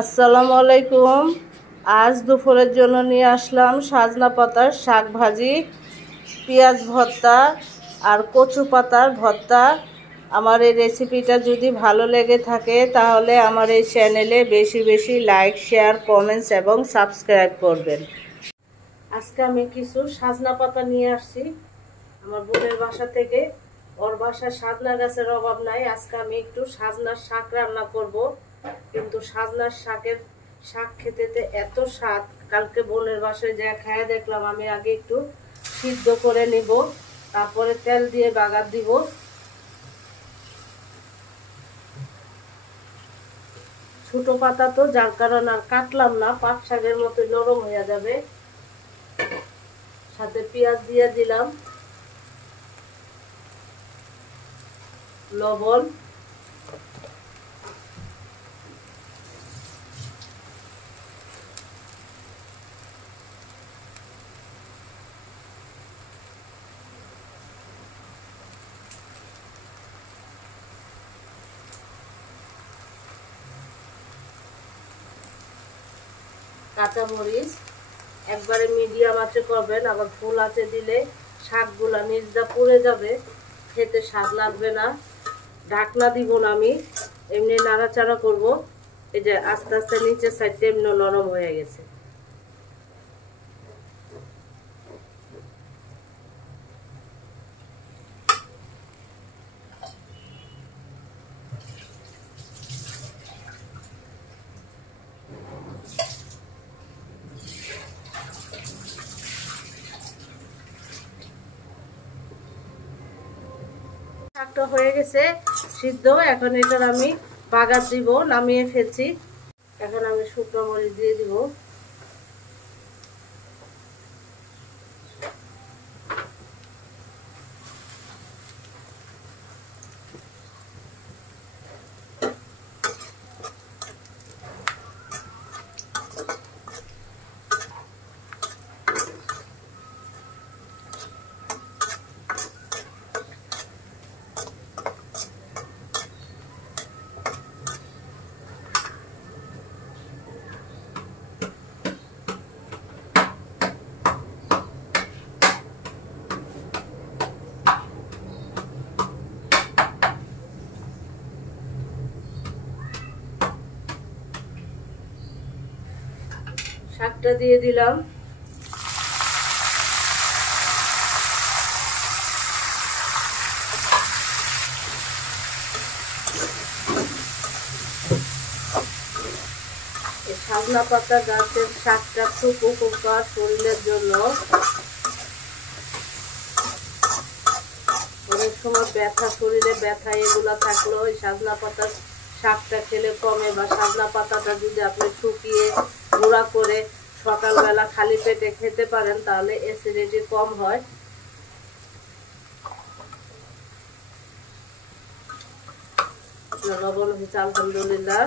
আসসালামু আলাইকুম। আজ দুপুরের জন্য নিয়ে আসলাম সাজনা পাতার শাক ভাজি, পেঁয়াজ ভর্তা আর কচু পাতার ভর্তা। আমার এই রেসিপিটা যদি ভালো লেগে থাকে তাহলে আমার এই চ্যানেলে বেশি বেশি লাইক, শেয়ার, কমেন্টস এবং সাবস্ক্রাইব করবেন। আজকে আমি কিছু সাজনা পাতা নিয়ে আসছি আমার বোনের বাসা থেকে। ওর বাসায় সাজনা গাছের অভাব নাই। আজকে আমি একটু সাজনার শাক রান্না করব, কিন্তু সাজনার শাক খেতে এত স্বাদ। কালকে বোনের বাসায় যা খায় দেখলাম। আমি আগে একটু সিদ্ধ করে নিব, তারপরে তেল দিয়ে বাগার দিব। ছোট পাতা তো, যার কারণে আর কাটলাম না, পাট শাকের মতো নরম হয়ে যাবে। সাথে পেঁয়াজ দিয়ে দিলাম, লবণ, কাঁচামরিচ। একবারে মিডিয়াম আঁচে করবেন, আবার ফুল আঁচে দিলে শাকগুলা নিচটা পুড়ে যাবে, খেতে স্বাদ লাগবে না। ঢাকনা দিব না আমি, এমনি নাড়াচাড়া করব। এই যে আস্তে আস্তে নিচের সাইডটা এমনি নরম হয়ে গেছে। শাকটা হয়ে গেছে সিদ্ধ। এখন এটার আমি বাগার দিব, নামিয়ে ফেলছি। এখন আমি শুকনো মরিচ দিয়ে দিব, শাকটা দিয়ে দিলাম। সাজনা পাতা গাছের শাকটা খুব উপকার শরীরের জন্য। অনেক সময় ব্যথা, শরীরে ব্যথা এগুলা থাকলেও ওই সাজনা পাতার শাকটা খেলে কমে। বা সাজনা পাতাটা যদি আপনি শুকিয়ে গুঁড়া করে সকালবেলা খালি পেটে খেতে পারেন তাহলে অ্যাসিডিটি কম হয়। লবণ হয়েছে আলহামদুলিল্লাহ।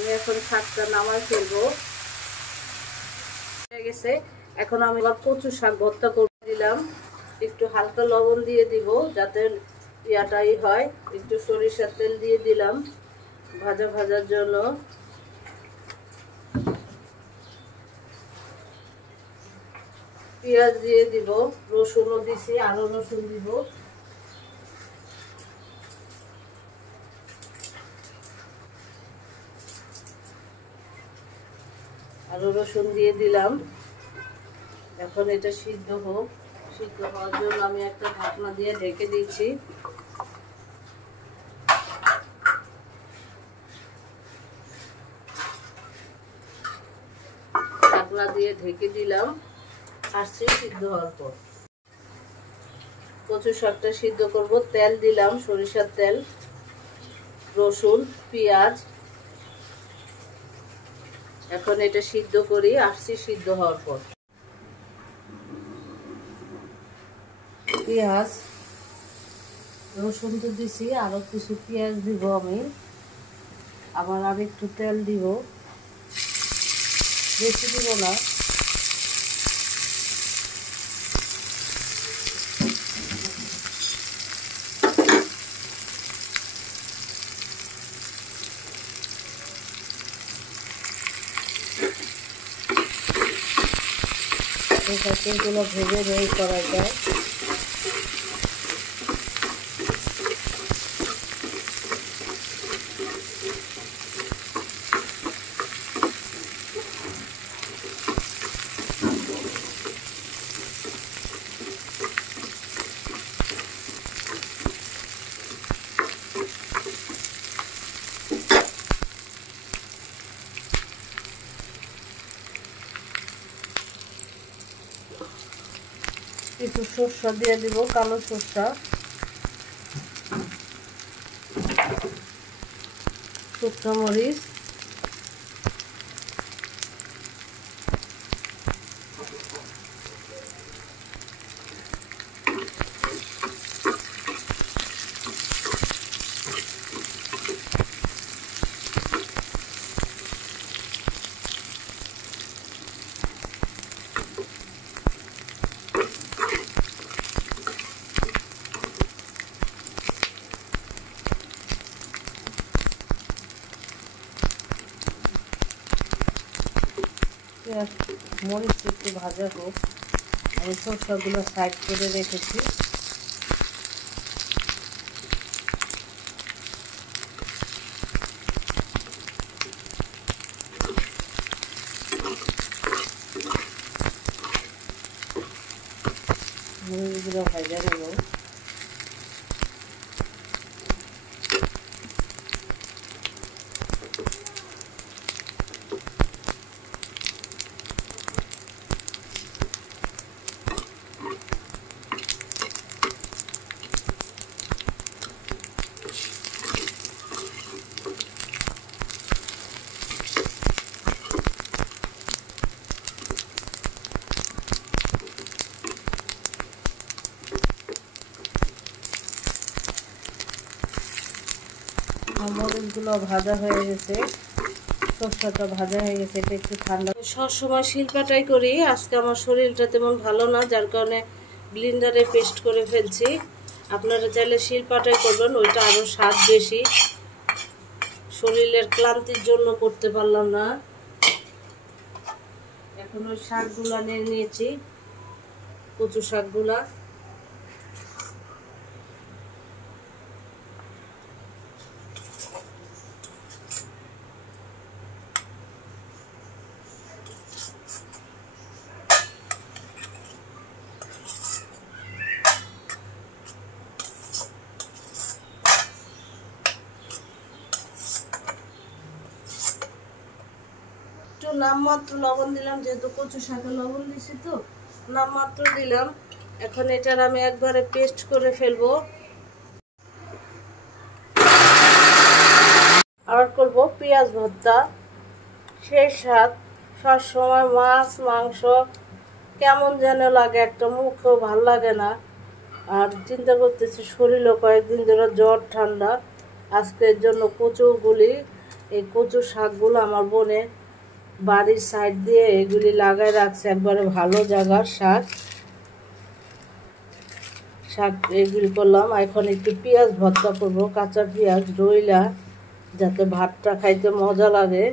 আমি এখন শাকটা নামাই ফেলবো, হয়ে গেছে। এখন আমি আবার কচু শাক ভর্তা করে দিলাম। একটু হালকা লবণ দিয়ে দিব যাতে ইয়াটাই হয়। একটু সরিষার তেল দিয়ে দিলাম ভাজার জন্য। পেঁয়াজ দিয়ে দিব, রসুনও দিছি, আরো রসুন দিব। আরো রসুন দিয়ে দিলাম। এখন এটা সিদ্ধ হোক। সিদ্ধ হওয়ার জন্য আমি একটা ঢাকনা দিয়ে ঢেকে দিচ্ছি। ঢাকনা দিয়ে ঢেকে দিলাম, আসছে সিদ্ধ হওয়ার পর। কচু শাকটা সিদ্ধ করব। তেল দিলাম, সরিষার তেল, রসুন, পেঁয়াজ। এখন এটা সিদ্ধ করি, আসছি সিদ্ধ হওয়ার পর। পেঁয়াজ রসুন তো দিছি, আরো কিছু পেঁয়াজ দিব আমি, আবার আর একটু তেল দিব, বেশি দিব না। এগুলো ভেজে বের করা যায়। একটু সরষা দিয়ে দিব, কালো সরষা, শুকনো মরিচ, পেঁয়াজ মরিচ একটু ভাজা হোক। আমি সরষাগুলো সাইড করে রেখেছি। মরিচগুলো ভাজা নেব। মরিচগুলো ভাজা হয়ে গেছে, সরষাটা ভাজা হয়ে গেছে। এটা একটু ঠান্ডা। সবসময় শিলপাটাই করি, আজকে আমার শরীরটা তেমন ভালো না, যার কারণে ব্লেন্ডারে পেস্ট করে ফেলছি। আপনারা চাইলে শিলপাটাই করবেন, ওইটা আরও স্বাদ বেশি। শরীরের ক্লান্তির জন্য করতে পারলাম না। এখন ওই শাকগুলা নিয়ে নিয়েছি, কচু শাকগুলা। একটু নামমাত্র লবণ দিলাম, যেহেতু কচু শাকে লবণ দিছি তো নামমাত্র দিলাম। এখন এটার আমি একবারে পেস্ট করে ফেলবো। আর করব পেঁয়াজ ভর্তা, সেই স্বাদ। সবসময় মাছ মাংস কেমন যেন লাগে, একটা মুখেও ভাল লাগে না। আর চিন্তা করতেছি শরীরও কয়েকদিন ধরে জ্বর ঠান্ডা, আজকের জন্য কচুগুলি, এই কচু শাকগুলো আমার বোনে বাড়ির সাইড দিয়ে এগুলি লাগায় রাখছে, একবারে ভালো জায়গার শাক। এগুলি করলাম। এখন একটু পেঁয়াজ ভর্তা করবো, কাঁচা পেঁয়াজ রইলা, যাতে ভাতটা খাইতে মজা লাগে।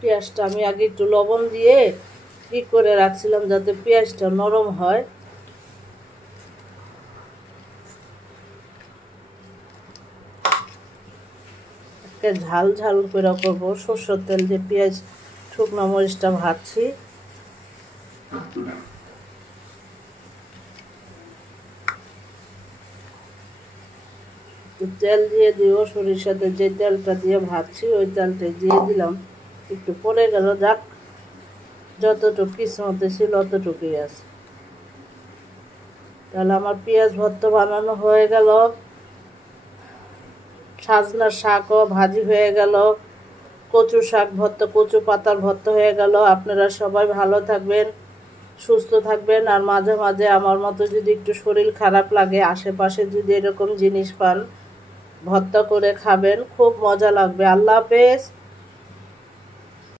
পেঁয়াজটা আমি আগে একটু লবণ দিয়ে করে রাখছিলাম, যাতে পেঁয়াজটা নরম হয়। ঝাল ঝাল করে করবো, সরষের তেল দিয়ে পেঁয়াজ শুকনো মরিচটা ভাজছি। তেল দিয়ে দিব, সরিষাতে যে তেলটা দিয়ে ভাজছি ওই তেলটা দিয়ে দিলাম। একটু পরে গেল, যাক যতটুকু কিসমতে ছিল অতটুকুই আছে। তাহলে আমার পেঁয়াজ ভর্তা বানানো হয়ে গেল, সাজনার শাকও ভাজি হয়ে গেল, কচু শাক ভর্তা, কচু পাতার ভর্তা হয়ে গেল। আপনারা সবাই ভালো থাকবেন, সুস্থ থাকবেন। আর মাঝে মাঝে আমার মতো যদি একটু শরীর খারাপ লাগে, আশেপাশে যদি এরকম জিনিস পান, ভর্তা করে খাবেন, খুব মজা লাগবে। আল্লাহ হাফেজ।